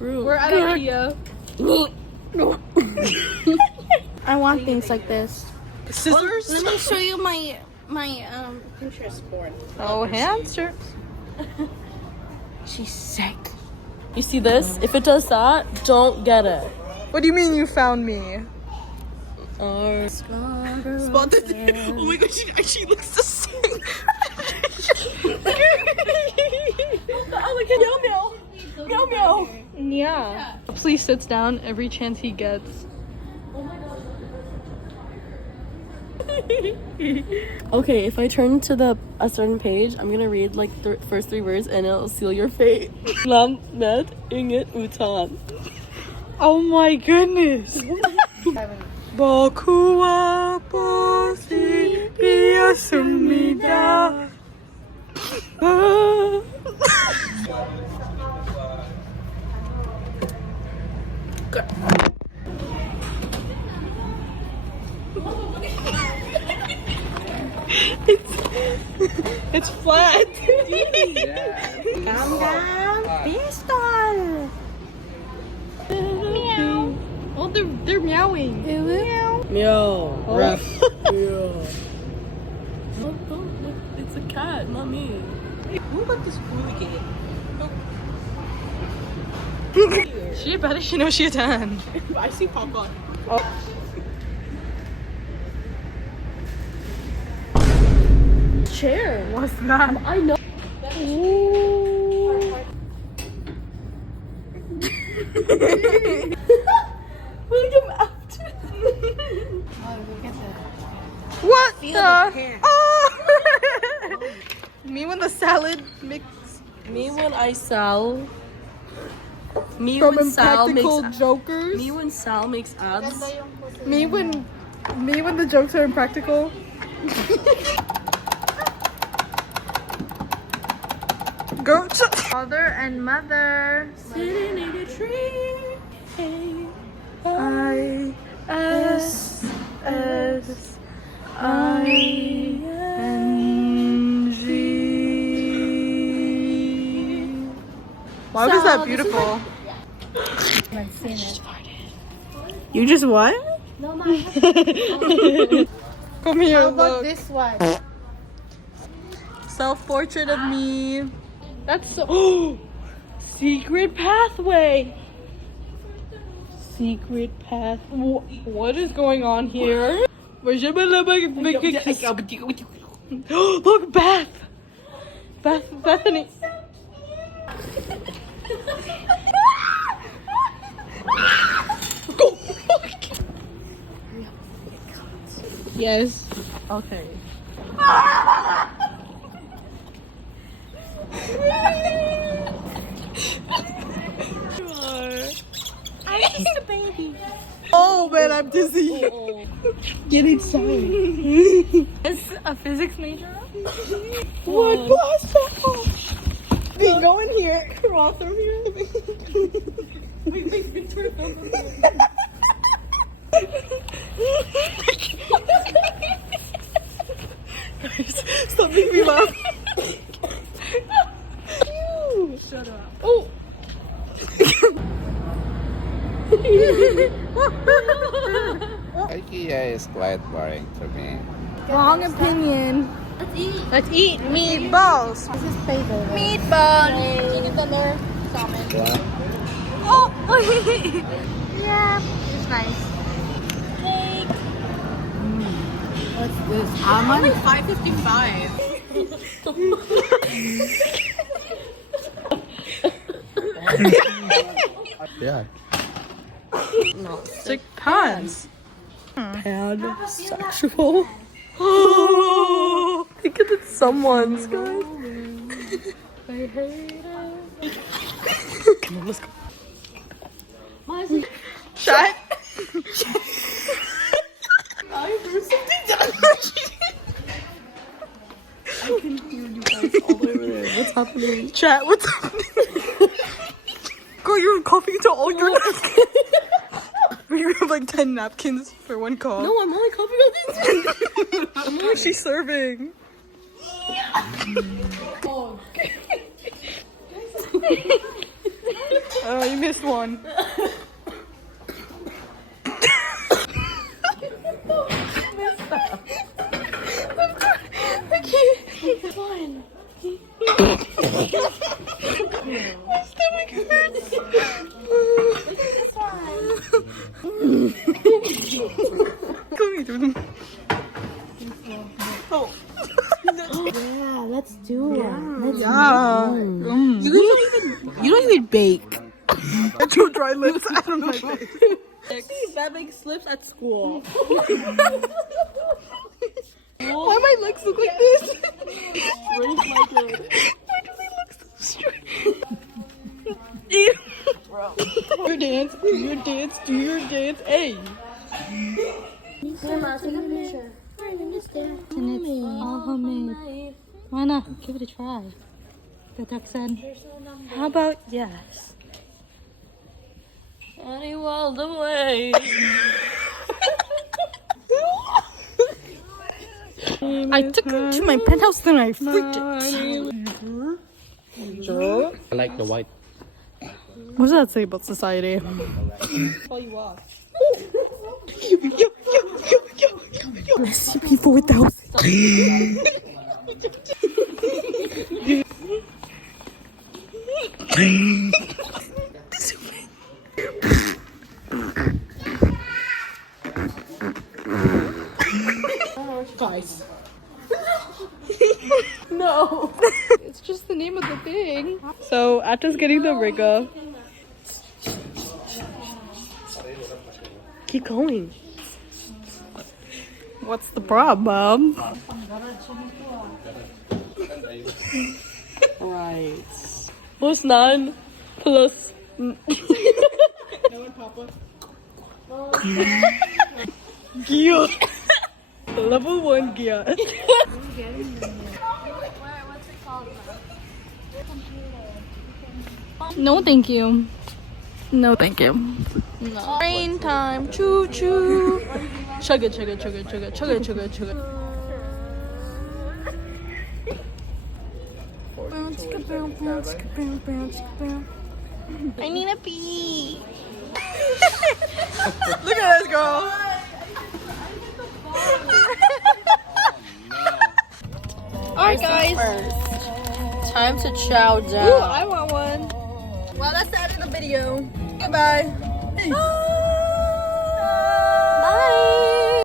We're at Ikea. I want things like this. Scissors? Let me show you my Pinterest board. Oh, hamster. She's sick. You see this? If it does that, don't get it. What do you mean you found me? Spotted. Oh my god, she actually looks the same. Oh, look at meow meow. Meow meow. Yeah. Please sits down every chance he gets. Okay, if I turn to a certain page, I'm gonna read like the first 3 words and it'll seal your fate. Lam met inget utan. Oh my goodness. Bokuwa posibiyasumida. It's flat. Pistol. Meow. Oh, they're meowing. Meow. Meow. Rough. Meow. Look, it's a cat, not me. Who got this hooligan? She better she knows she a 10. I see Papa. Oh. Chair. What's that? I know. Look him after. What the? Oh! Me when the salad mix. Me when I sell. Me From when Sal Impractical makes. Jokers. Me when Sal makes ads. Me when the jokes are impractical. Go to father and mother. Sitting in a tree. ISSING. Why was that beautiful? You just what? No, my. Come here, How about look. this one? Self-portrait of me. That's so. Secret pathway. Secret path. What is going on here? Look, Beth. Bethany. Go. Yes. Okay. I'm just a baby. Oh man, I'm dizzy. Get inside. Is a physics major? What was that? We go in here. Crawl through here. Wait, turn it over here. Stop making me laugh. Shut up. Oh. Ikea is quite boring to me. Wrong opinion. Let's eat meatballs. This is favorite. Meatballs. Chicken tender, salmon. Oh. Yeah, it's nice. Cake. What's this? How much? Only $5.55. Yeah. No. Sick pants. Pansexual. Oh, I think it's someone's, guys. I hate it. Come on, let's go. Shut. I threw something down. I can hear you guys all the way over there. What's happening? Chat, what's happening? Girl, you're coughing into all your napkins. We have like 10 napkins for one call. No, I'm only coughing on these. She's serving. Oh. Oh, you missed one. Fine. My stomach hurts. Come here. Oh. Yeah, let's do it. Let's Yeah. You don't even bake. I don't dry lips out of my face. That makes slips at school. Why my legs look like this? Why Why do they look so straight? Ew. Bro. Your dance, do your dance, do your dance. Hey. Grandma, take a picture. And it's all homemade. Why not? Give it a try. The duck said, how about yes? And he walked away. I took it to my penthouse, then I freaked it. I like the white. What does that say about society? SCP-4000. Guys. No. It's just the name of the thing. So, Atta's getting the rigger. Keep going. What's the problem? Right. Plus 9 plus. Gear. Level 1 gear. What's it called? No, thank you. No, thank you. No. Train time. Choo choo. Chugga chugga chugga chugga chugga chugga chugga. I need a pee. Look at this girl. Alright, guys. Time to chow down. Ooh, I want one. Well, that's the end of the video. Goodbye. Peace.